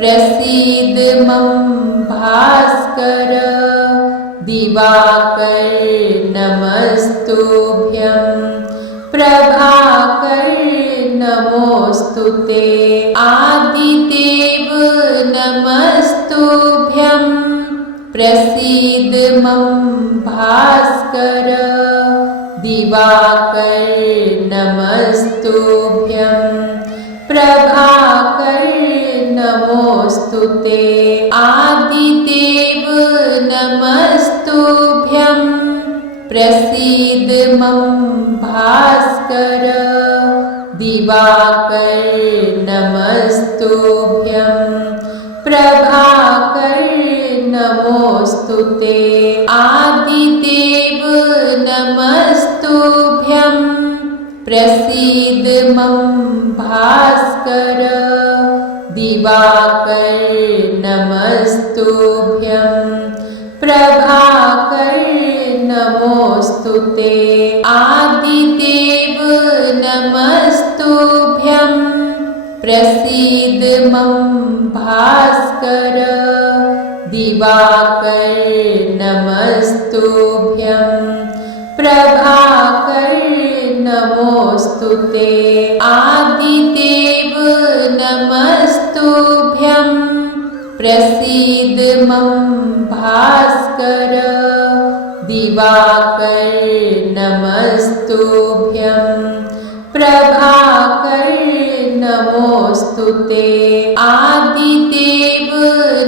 प्रसीद मम भास्कर दिवाकर नमस्तुभ्यं प्रभाकर नमोस्तुते आदिदेव नमस्तुभ्यं प्रसीद मम भास्कर दिवाकर नमस्तुभ्यं प्रभाकर नमोस्तुते आदिदेव नमस्तुभ्यं प्रसीद मम भास्कर दिवाकर नमस्तुभ्यं प्रभाकर नमोस्तुते आदिदेव नमस्तुभ्यं प्रसीद मम भास्कर दिवाकर नमस्तुभ्यं प्रभाकर नमोस्तुते आदिदेव नमस्तुभ्यं प्रसीद मम भास्कर दिवाकर नमस्तुभ्यं प्रभाकर नमोस्तुते आदिदेव नमस्तुभ्यं प्रसीद मम भास्कर दिवाकर नमस्तुभ्यं प्रभाकर नमोस्तुते आदिदेव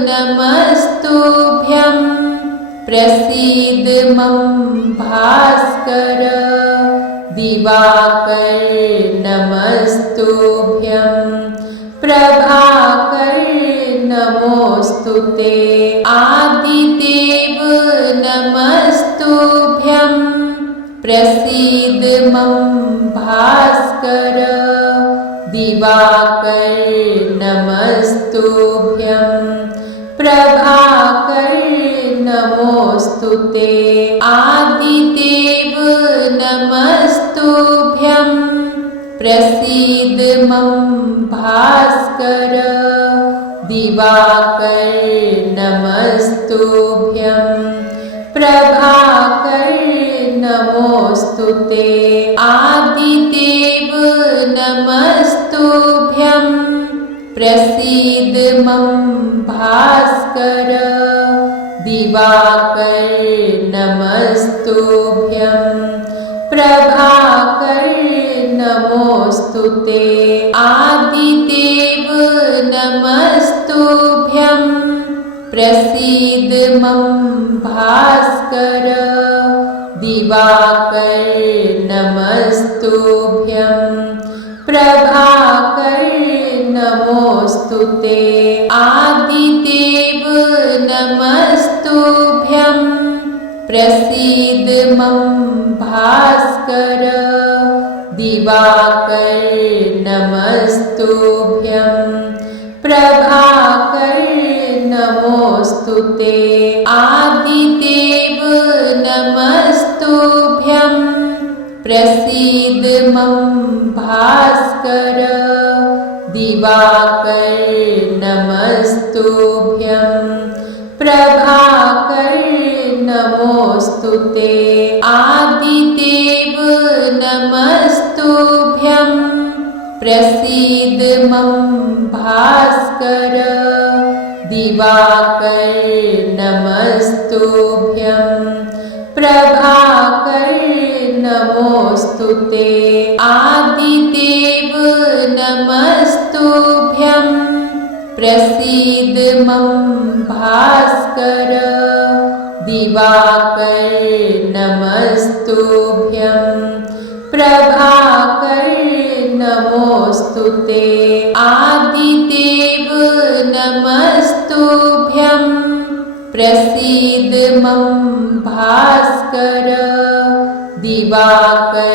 नमस्तुभ्यं प्रसीद मम भास्कर दिवाकर नमस्तुभ्यं प्रभाकर नमोस्तुते आदिदेव नमस्तुभ्यं प्रसीद मम भास्कर दिवाकर नमस्तुभ्यं प्रभाकर नमोस्तुते आदिदेव नमस्तुभ्यं प्रसीद मम भास्कर दिवाकर नमस्तुभ्यं प्रभाकर नमोस्तुते आदिदेव नमस्तुभ्यं प्रसीद मम भास्कर दिवाकर नमस्तुभ्यं प्रभाकर नमोस्तुते आदिदेव नमस्तुभ्यं प्रसीद मम भास्कर दिवाकर नमस्तुभ्यं प्रभाकर नमोस्तुते आदिदेव नमस्तुभ्यं प्रसीद मम भास्कर दिवाकर नमस्तुभ्यं प्रभाकर नमोस्तुते आदिदेव नमस्तुभ्यं प्रसीद मम भास्कर दिवाकर नमस्तुभ्यं प्रभाकर नमोस्तुते आदिदेव नमस्तुभ्यं प्रसीद मम भास्कर दिवाकर नमस्तुभ्यं प्रभाकर नमोस्तुते आदिदेव नमस्तुभ्यं प्रसीद मम भास्कर दिवाकर नमस्तुभ्यं प्रभाकर नमोस्तुते आदिदेव नमस्तुभ्यं प्रसीद मम भास्कर दिवाकर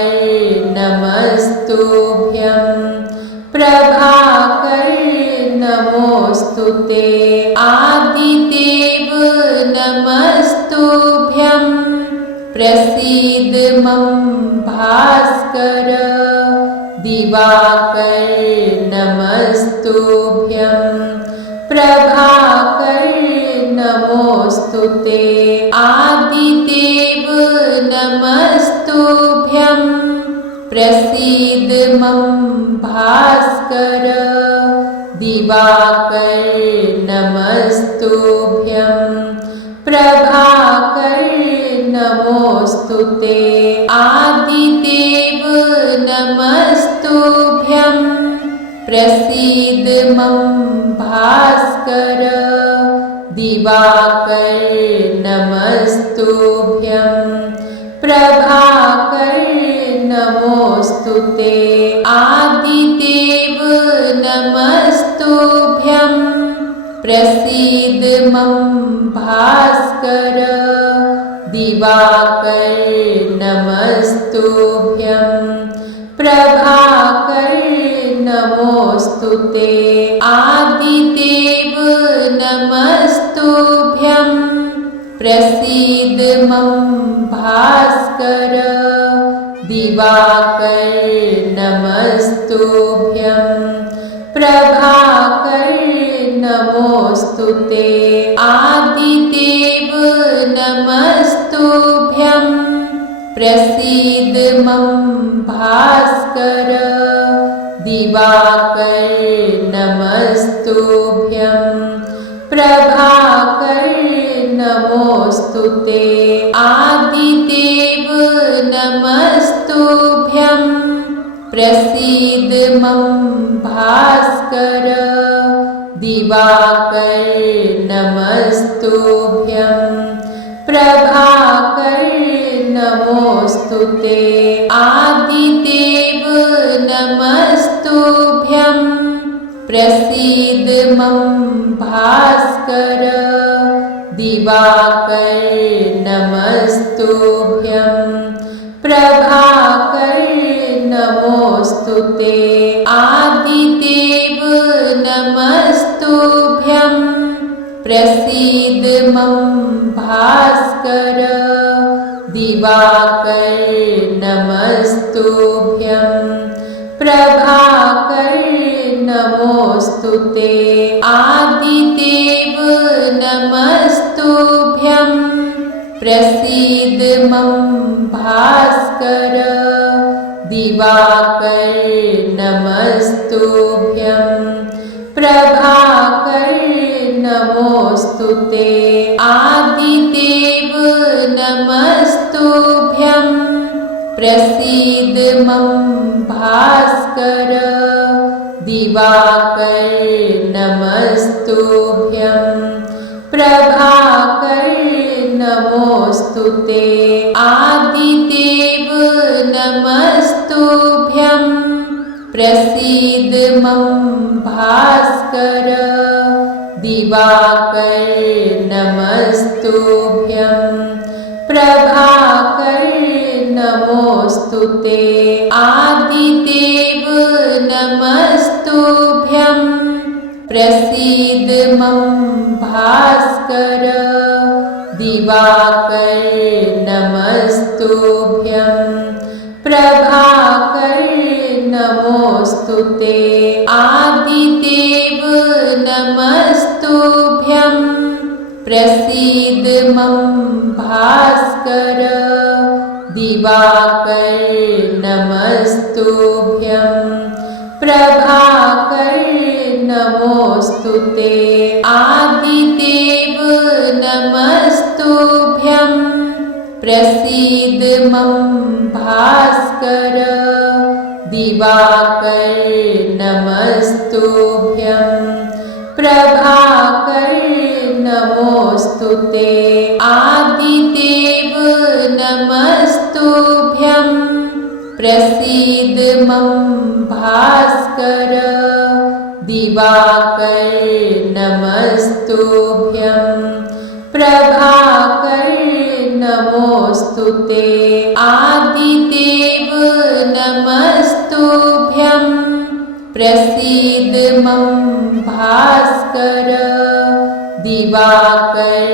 नमस्तुभ्यं प्रभाकर नमोस्तुते आदिदेव नमस्तुभ्यं प्रसीद मम भास्कर दिवाकर नमस्तुभ्यं प्रभाकर नमोस्तुते। आदिदेव नमस्तुभ्यं प्रसीद मम भास्कर। दिवाकर नमस्तुभ्यं प्रभाकर नमोस्तुते। आदिदेव नमस्तुभ्यं प्रसीद मम भास्कर। दिवाकर नमस्तुभ्यं प्रभाकर नमोस्तुते। आदिदेव नमस्तुभ्यं प्रसीद मम भास्कर। दिवाकर नमस्तुभ्यं प्रभाकर नमोस्तुते। आदिदेव नमस्तुभ्यं प्रसीद मम भास्कर। दिवाकर नमस्तुभ्यं प्रभाकर नमोस्तुते। आदिदेव नमस्तुभ्यं प्रसीद मम भास्कर। दिवाकर नमस्तुभ्यं प्रभाकर नमोस्तुते। आदिदेव नमस्तुभ्यं प्रसीद मम भास्कर। दिवाकर नमस्तुभ्यं प्रभाकर नमोस्तुते। आदिदेव नमस्तुभ्यं प्रसीद मम भास्कर। दिवाकर नमस्तुभ्यं प्रभाकर नमोस्तुते। आदिदेव नमस्तुभ्यं प्रसीद मम भास्कर। दिवाकर नमस्तुभ्यं प्रभाकर नमोस्तुते। आदिदेव नमस्तुभ्यं प्रसीद मम भास्कर। दिवाकर नमस्तुभ्यं प्रभाकर नमोस्तुते। आदिदेव नमस्तुभ्यं प्रसीद मम भास्कर। दिवाकर नमस्तुभ्यं प्रभाकर नमोस्तुते। आदिदेव नमस्तुभ्यं प्रसीद मम भास्कर। दिवाकर नमस्तुभ्यं प्रभाकर नमोस्तुते। आदिदेव नमस्तुभ्यं प्रसीद मम भास्कर। दिवाकर नमस्तुभ्यं प्रभाकर नमोस्तुते। आदिदेव नमस्तुभ्यं प्रसीद मम भास्कर। दिवाकर नमस्तुभ्यं प्रभाकर नमोस्तुते। आदिदेव नमस्तुभ्यं प्रसीद मम भास्कर। दिवाकर नमस्तुभ्यं प्रभाकर नमोस्तुते। आदिदेव नमस्तुभ्यं प्रसीद मम भास्कर। दिवाकर नमस्तुभ्यं प्रभाकर नमोस्तुते। आदिदेव नमस्तुभ्यं प्रसीद मम भास्कर। दिवाकर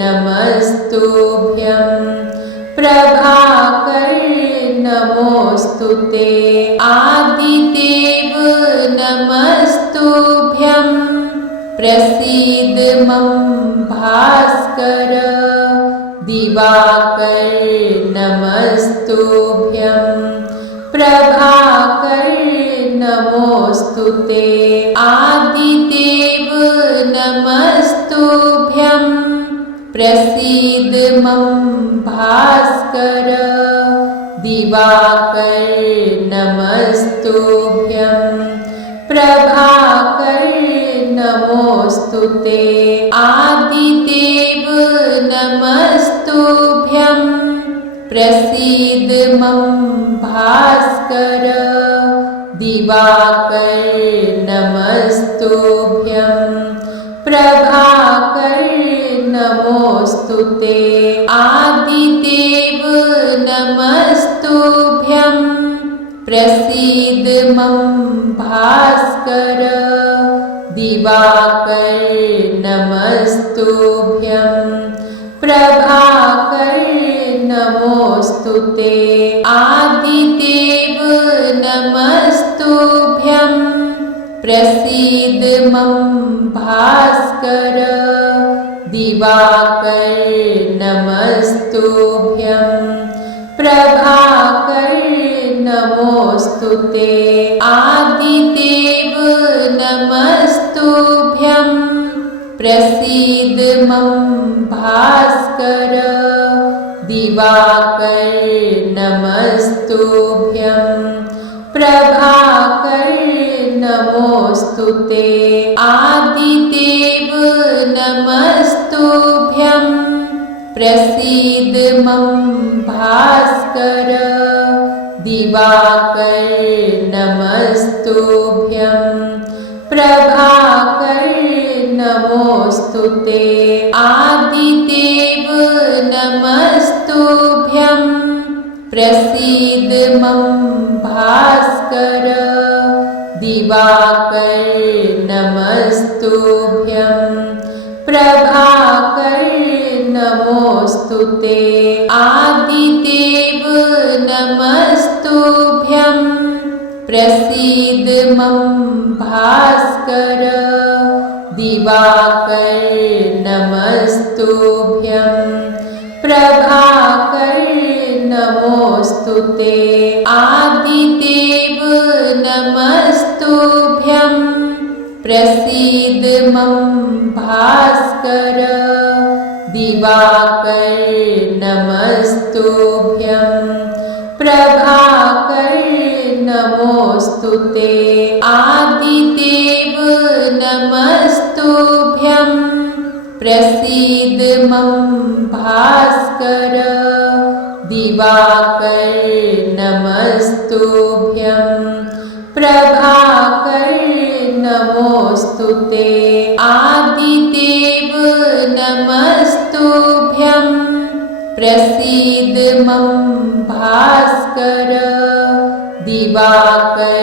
नमस्तुभ्यं प्रभाकर नमोस्तुते। आदिदेव नमस्तुभ्यं प्रसीद मम भास्कर दिवाकर नमस्तुभ्यं प्रभाकर नमोस्तुते आदिदेव नमस्तुभ्यं प्रसीद मम भास्कर दिवाकर नमस्तुभ्यं प्रभाकर नमोस्तुते आदिदेव नमस्तुभ्यं प्रसीद मम भास्कर दिवाकर नमस्तुभ्यं प्रभाकर नमोस्तुते आदिदेव नमस्तुभ्यं प्रसीद मम भास्कर दिवाकर नमस्तुभ्यं प्रभाकर नमोस्तुते आदिदेव नमस्तुभ्यं प्रसीद मम भास्कर दिवाकर नमस्तुभ्यं प्रभाकर नमोस्तुते आदिदेव नमस्तुभ्यं प्रसीद मम भास्कर दिवाकर नमस्तुभ्यं प्रभाकर नमोस्तुते आदिदेव नमस्तुभ्यं प्रसीद मम भास्कर दिवाकर नमस्तुभ्यं प्रभाकर नमोस्तुते आदिदेव नमस्तुभ्यं प्रसीद मम भास्कर दिवाकर नमस्तुभ्यं प्रभाकर नमोस्तुते आदिदेव नमस्तुभ्यं प्रसीद मम भास्कर दिवाकर नमस्तुभ्यं प्रभाकर नमोस्तुते आदिदेव नमस्तुभ्यं प्रसीद मम भास्कर दिवाकर नमस्तुभ्यं प्रभाकर नमोस्तुते आदिदेव नमस्तुभ्यं प्रसीद मम भास्कर दिवाकर नमस्तुभ्यं प्रभाकर नमोस्तुते आदिदेव नमस्तुभ्यं प्रसीद मम भास्कर दिवाकर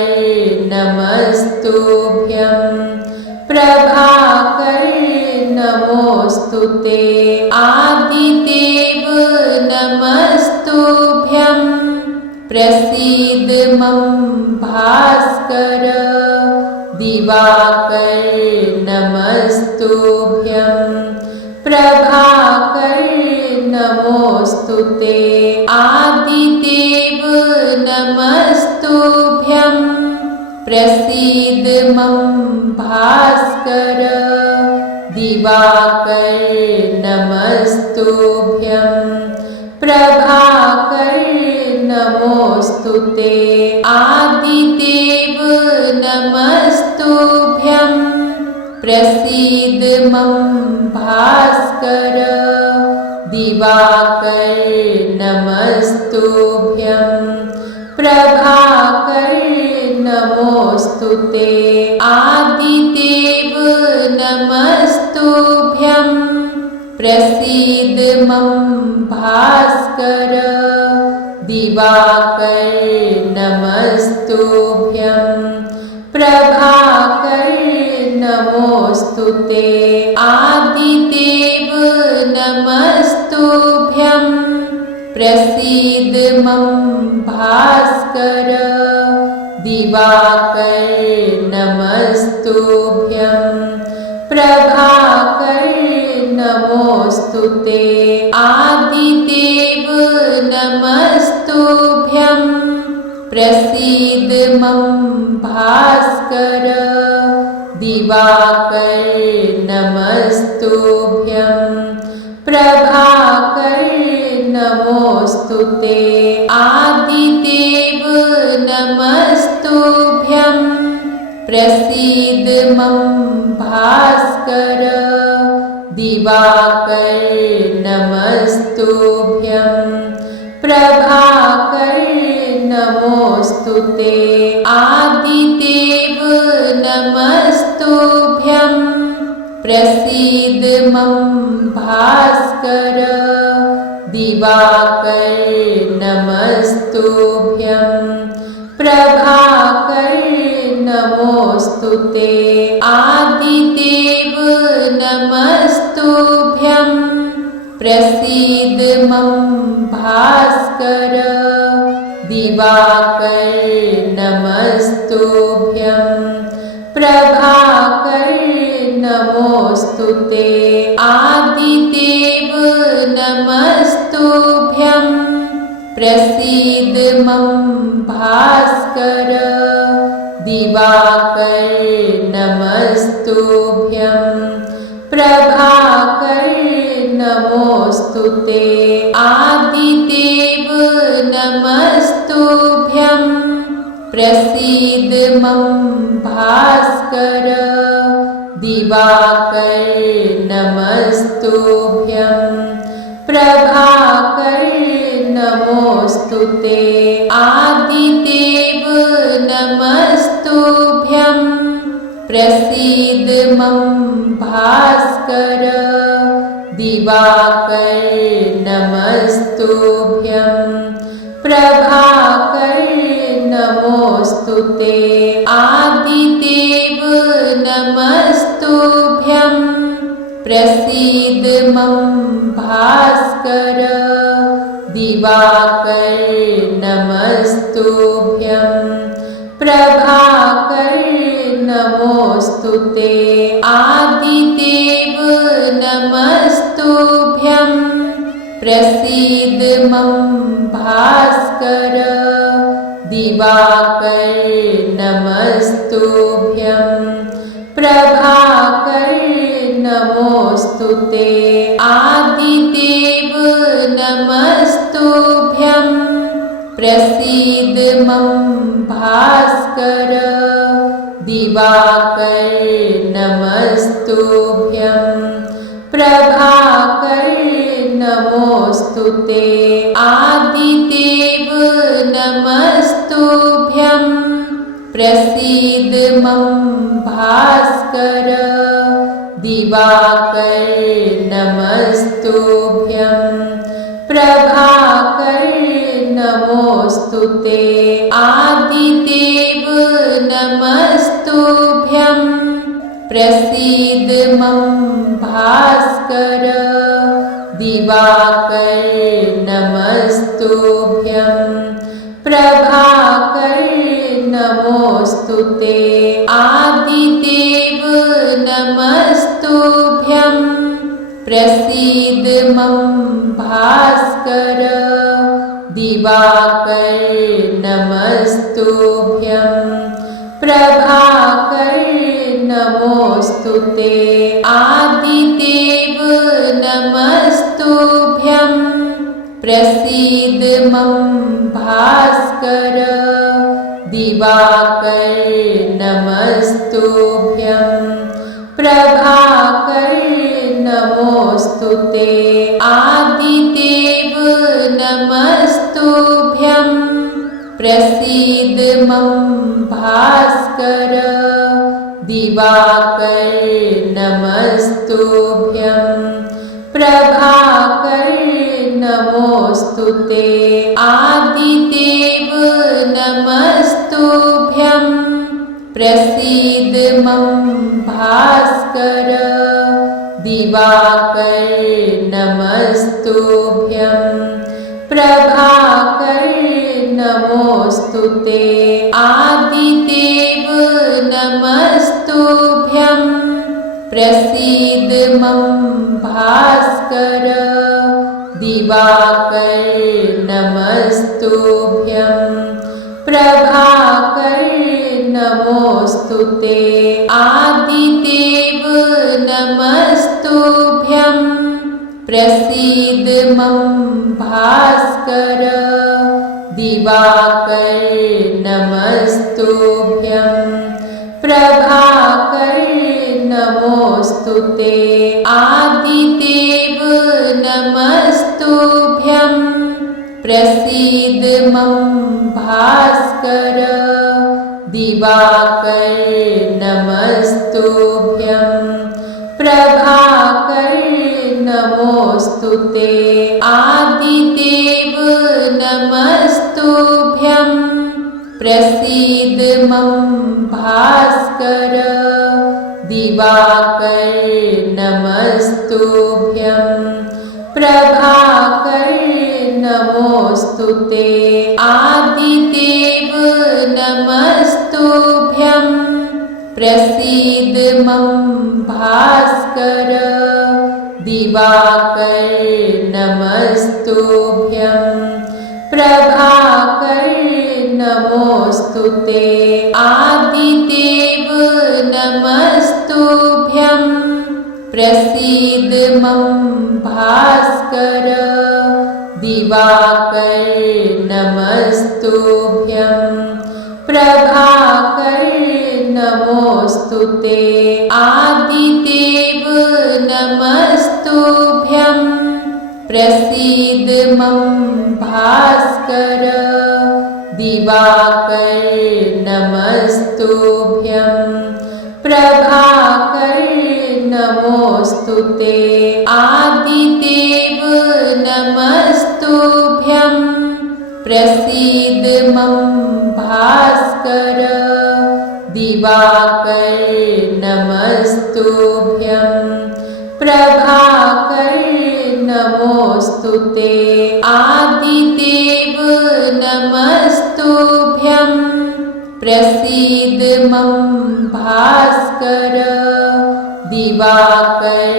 नमस्तुभ्यं प्रभाकर नमोस्तुते आदिदेव नमस्तुभ्यं प्रसीद मम भास्कर दिवाकर नमस्तुभ्यं प्रभाकर नमोस्तुते आदिदेव नमस्तुभ्यं प्रसीद मम भास्कर दिवाकर नमस्तुभ्यं प्रभाकर नमोस्तुते आदिदेव नमस्तुभ्यं प्रसीद मम भास्कर दिवाकर नमस्तुभ्यं प्रभाकर नमोस्तुते आदिदेव नमस्तुभ्यं प्रसीद मम भास्कर दिवाकर नमस्तुभ्यं प्रभाकर नमोस्तुते आदिदेव नमस्तुभ्यं प्रसीद मम भास्कर दिवाकर नमस्तुभ्यं प्रभाकर नमोस्तुते। आदिदेव नमस्तुभ्यं प्रसीद मम भास्कर। दिवाकर नमस्तुभ्यं प्रभाकर नमोस्तुते। आदिदेव नमस्तुभ्यं प्रसीद मम भास्कर। दिवाकर नमस्तुभ्यं प्रभाकर नमोस्तुते। आदिदेव नमस्तुभ्यं प्रसीद मम भास्कर। दिवाकर नमस्तुभ्यं प्रभाकर नमोस्तुते। आदिदेव नमस्तुभ्यं प्रसीद मम भास्कर। दिवाकर नमस्तुभ्यं प्रभाकर नमोस्तुते। आदिदेव नमस्तुभ्यं प्रसीद मम भास्कर। दिवाकर नमस्तुभ्यं प्रभाकर नमोस्तुते। आदिदेव नमस्तुभ्यं प्रसीद मम भास्कर। दिवाकर नमस्तुभ्यं प्रभाकर नमोस्तुते। आदिदेव नमस्तुभ्यं प्रसीद मम भास्कर। दिवाकर नमस्तुभ्यं प्रभाकर नमोस्तुते। आदिदेव नमस्तुभ्यं प्रसीद मम भास्कर। दिवाकर नमस्तुभ्यं प्रभाकर नमोस्तुते। आदिदेव नमस्तुभ्यं प्रसीद मम भास्कर। दिवाकर नमस्तुभ्यं प्रभाकर नमोस्तुते। आदिदेव नमस्तुभ्यं प्रसीद मम भास्कर। दिवाकर नमस्तुभ्यं प्रभाकर नमोस्तुते। आदिदेव नमस्तुभ्यं प्रसीद मम भास्कर। दिवाकर नमस्तुभ्यं प्रभाकर नमोस्तुते। आदिदेव नमस्तुभ्यं प्रसीद मम भास्कर। दिवाकर नमस्तुभ्यं प्रभाकर नमोस्तुते। आदिदेव नमस्तुभ्यं प्रसीद मम भास्कर। दिवाकर नमस्तुभ्यं प्रभाकर नमोस्तुते। आदिदेव नमस्तुभ्यं प्रसीद मम भास्कर। दिवाकर नमस्तुभ्यं प्रभाकर नमोस्तुते। आदिदेव नमस्तुभ्यं प्रसीद मम भास्कर। दिवाकर नमस्तुभ्यं प्रभाकर नमोस्तुते। आदिदेव नमस्तुभ्यं प्रसीद मम भास्कर। दिवाकर नमस्तुभ्यं प्रभाकर नमोस्तुते। आदिदेव नमस्तुभ्यं प्रसीद नमस्तुभ्यं प्रभाकर नमोस्तुते आदिदेव नमस्तुभ्यं प्रसीद मम भास्कर दिवाकर नमस्तुभ्यं प्रभाकर नमोस्तुते आदिदेव नमस्तुभ्यं प्रसीद मम भास्कर दिवाकर नमस्तुभ्यं प्रभाकर नमोस्तुते आदिदेव नमस्तुभ्यं प्रसीद मम भास्कर दिवाकर नमस्तुभ्यं प्रभाकर नमोस्तुते आदिदेव नमस्तुभ्यं प्रसीद मम भास्कर दिवाकर नमस्तुभ्यं प्रभाकर नमोस्तुते आदिदेव नमस्तुभ्यं प्रसीद मम भास्कर दिवाकर नमस्तुभ्यं प्रभाकर नमोस्तुते आदिदेव नमस्तुभ्यं प्रसीद मम भास्कर दिवाकर नमस्तुभ्यं प्रभाकर नमोस्तुते आदिदेव नमस्तुभ्यं प्रसीद मम भास्कर दिवाकर नमस्तुभ्यं प्रभाकर नमोस्तुते आदिदेव नमस्तुभ्यं प्रसीद मम भास्कर दिवाकर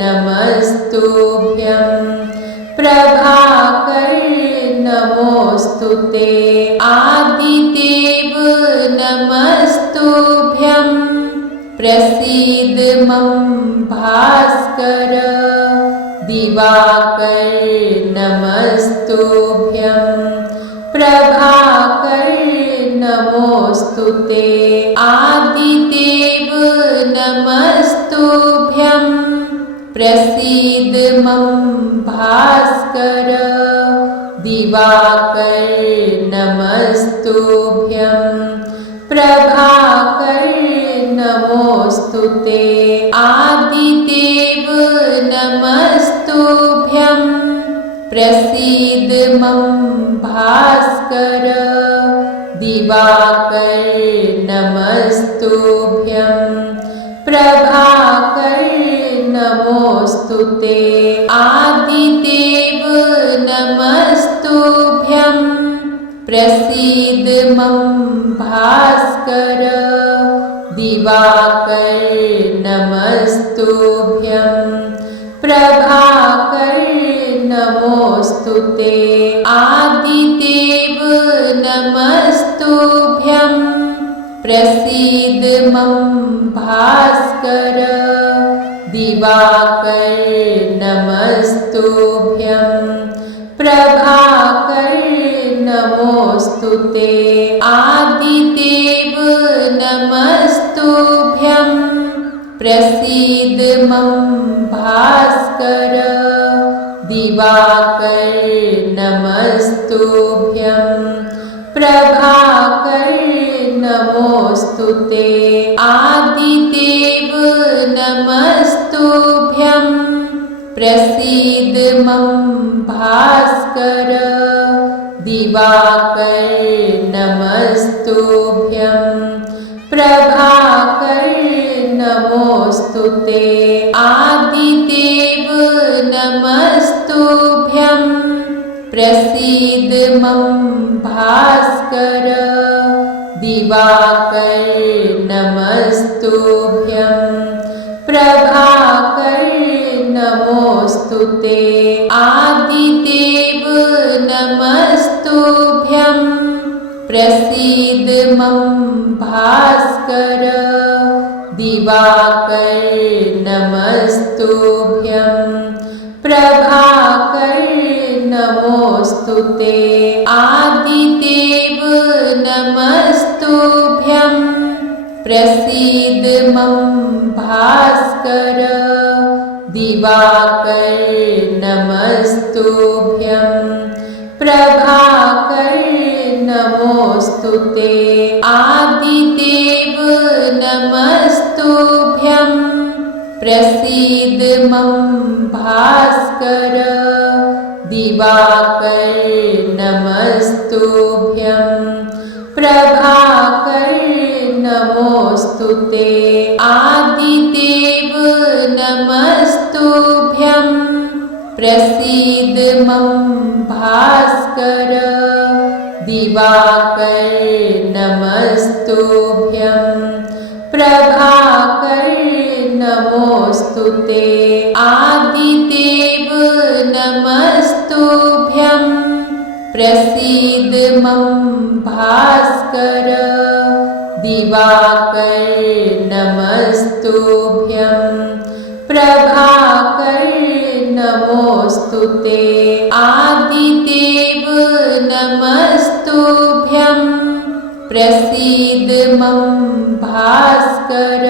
नमस्तुभ्यं प्रभाकर नमोस्तुते आदिदेव नमस्तुभ्यं प्रसीद मम भास्कर दिवाकर नमस्तुभ्यं प्रभाकर नमोस्तुते आदिदेव नमस्तुभ्यं प्रसीद मम भास्कर दिवाकर नमस्तुभ्यं प्रभाकर नमोस्तुते आदिदेव नमस्तुभ्यं प्रसीद मम भास्कर दिवाकर नमस्तुभ्यं प्रभाकर नमोस्तुते आदिदेव नमस्तुभ्यं प्रसीद मम भास्कर दिवाकर नमस्तुभ्यं प्रभाकर नमोस्तुते आदिदेव नमस्तुभ्यं प्रसीद मम भास्कर दिवाकर नमस्तुभ्यं प्रभाकर नमोस्तुते आदिदेव नमस्तुभ्यं प्रसीद मम भास्कर दिवाकर नमस्तुभ्यं प्रभाकर नमोस्तुते आदिदेव नमस्तुभ्यं प्रसीद मम भास्कर दिवाकर नमस्तुभ्यं प्रभाकर नमोस्तुते आदिदेव नमस्तुभ्यं प्रसीद मम भास्कर दिवाकर नमस्तुभ्यं प्रभाकर नमोस्तुते आदिदेव नमस्तुभ्यं प्रसीद मम भास्कर दिवाकर नमस्तुभ्यं प्रभाकर नमोस्तुते आदिदेव नमस्तुभ्यं प्रसीद मम भास्कर दिवाकर नमस्तुभ्यं प्रभाकर नमोस्तुते आदिदेव नमस्तुभ्यं प्रसीद मम भास्कर दिवाकर नमस्तुभ्यं प्रभाकर नमोस्तुते आदिदेव नमस्तुभ्यं प्रसीद मम भास्कर दिवाकर नमस्तुभ्यं प्रभाकर नमोस्तुते आदिदेव नमस्तुभ्यं प्रसीद मम भास्कर दिवाकर नमस्तुभ्यं प्रभाकर नमोस्तुते आदिदेव नमस्तुभ्यं प्रसीद मम भास्कर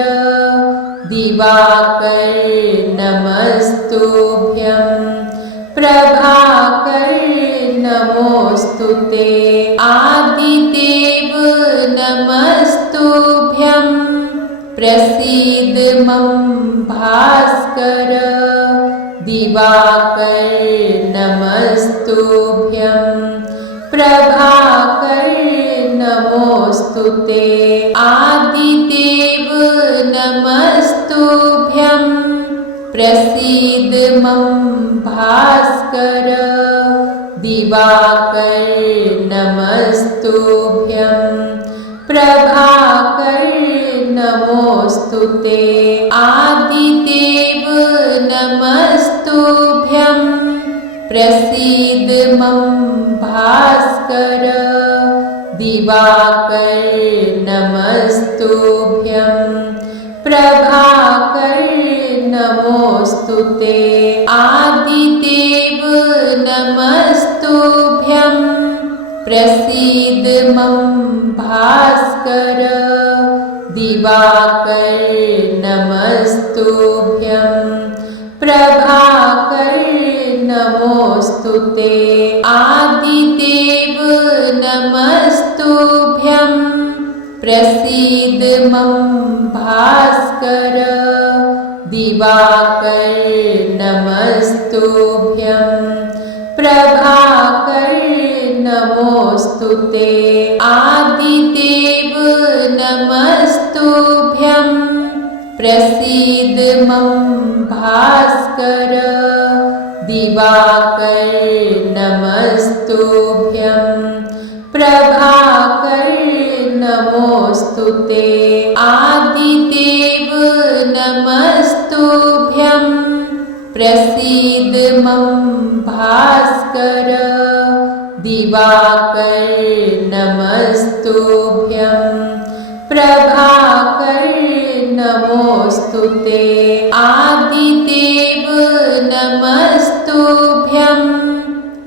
दिवाकर नमस्तुभ्यं प्रभाकर नमोस्तुते आदिदेव नमस्तुभ्यं प्रसीद मम भास्कर दिवाकर नमस्तुभ्यं प्रभाकर नमोस्तुते आदिदेव नमस्तुभ्यं प्रसीद मम भास्कर दिवाकर नमस्तुभ्यं प्रभाकर नमोस्तुते आदिदेव नमस्तुभ्यं प्रसीद मम भास्कर दिवाकर नमस्तुभ्यं प्रभाकर नमोस्तुते आदिदेव नमस्तुभ्यं प्रसीद मम भास्कर दिवाकर नमस्तुभ्यं प्रभाकर नमोस्तुते आदिदेव नमस्तुभ्यं प्रसीद मम भास्कर दिवाकर नमस्तुभ्यं प्रभाकर नमोस्तुते आदिदेव नमस्तुभ्यं प्रसीद मम भास्कर दिवाकर नमस्तुभ्यं प्रभाकर नमोस्तुते आदिदेव नमस्तुभ्यं प्रसीद मम भास्कर दिवाकर नमस्तुभ्यं प्रभाकर नमोस्तुते आदिदेव नमस्तुभ्यं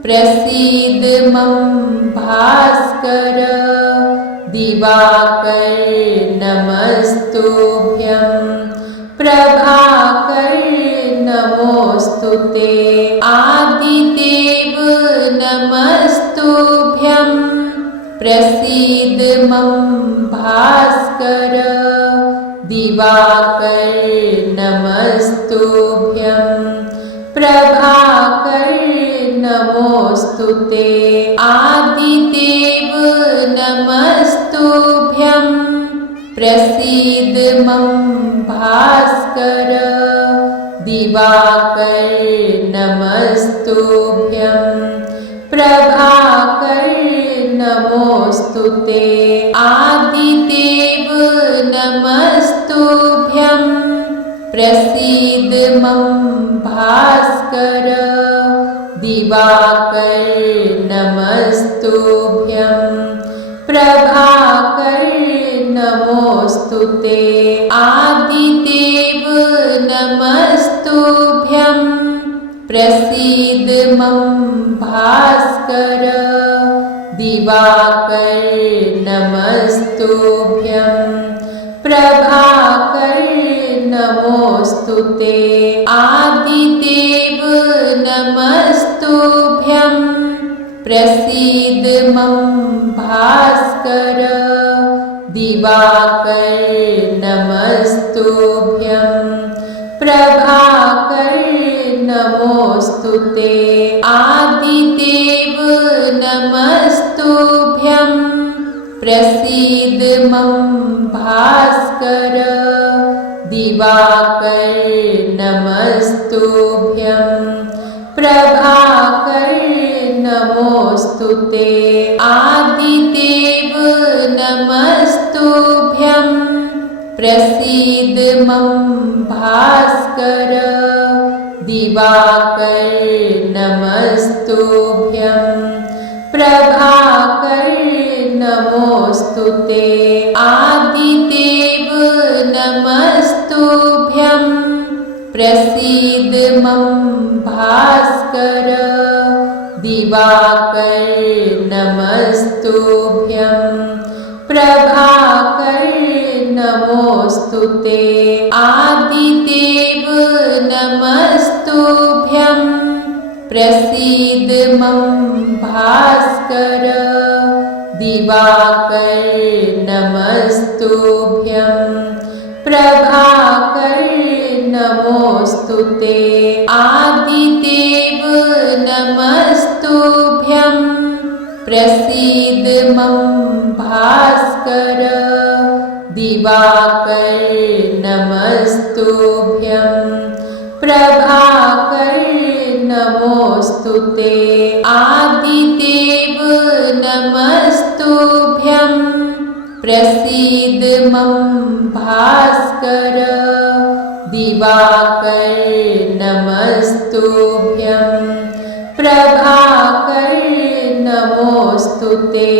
प्रसीद मम भास्कर दिवाकर नमस्तुभ्यं प्रभाकर नमोस्तुते आदिदेव नमस्तुभ्यं प्रसीद मम भास्कर दिवाकर नमस्तुभ्यं प्रभाकर नमोस्तुते आदिदेव नमस्तुभ्यं प्रसीद मम भास्कर दिवाकर नमस्तुभ्यं प्रभाकर नमोस्तुते आदिदेव नमस्तुभ्यं प्रसीद मम भास्कर दिवाकर नमस्तुभ्यं प्रभाकर नमोस्तुते आदिदेव नमस्तुभ्यं प्रसीद मम भास्कर दिवाकर नमस्तुभ्यं प्रभाकर नमोस्तुते आदिदेव नमस्तुभ्यं प्रसीद मम भास्कर दिवाकर नमस्तुभ्यं प्रभाकर नमोस्तुते आदिदेव नमस्तुभ्यं प्रसीद मम भास्कर दिवाकर नमस्तुभ्यं प्रभाकर नमोस्तुते आदिदेव नमस्तुभ्यं प्रसीद मम भास्कर दिवाकर नमस्तुभ्यं प्रभाकर नमोस्तुते आदिदेव नमस्तुभ्यं प्रसीद मम भास्कर दिवाकर नमस्तुभ्यं प्रभाकर नमोस्तुते आदिदेव नमस्तुभ्यं प्रसीद मम भास्कर दिवाकर नमस्तुभ्यं प्रभाकर नमोस्तुते आदिदेव नमस्तुभ्यं प्रसीद मम भास्कर दिवाकर नमस्तुभ्यं प्रभाकर नमोस्तुते आदिदेव नमस्तुभ्यं प्रसीद मम भास्कर दिवाकर नमस्तुभ्यं प्रभाकर नमोस्तुते